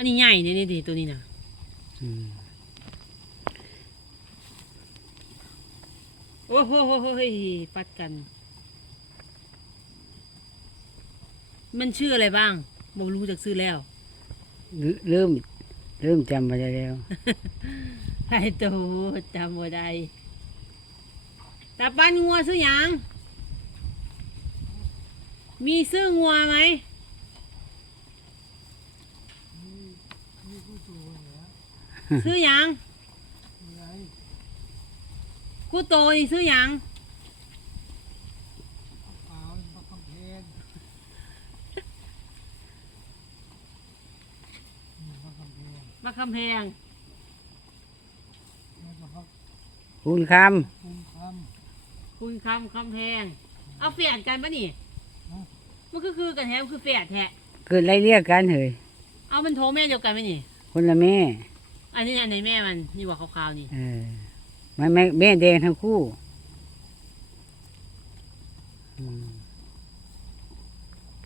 อันนี้ใหญ่เนี่ยนี่ดิตัวนี้นะอืมโอ้โหโหโหเฮ้ยปัดกัน มันชื่ออะไรบ้างบอกรู้จากชื่อแล้ว เริ่ม เริ่มจำมาได้แล้วไอ้ตัวจำบ่ได้ตาปันงัวซื้อหยัง มีซื้องัวไหม ซื้อหยังกูโตนี่ซื้อหยังมาคำแพงคุณคคุณคำคำแพง เอาเฟียดกันปะนี่มันคือคือกันแท้มันคือเฟียดแท้ำเกิดไรเรียกกันเหยเอามันโทรแม่เดียวกันไหมนี่ คนละแม่อันนี้อันไหนแม่มันนี่บอกขาวๆนี่เออมันแม่แม่แดงทั้งคู่ อืม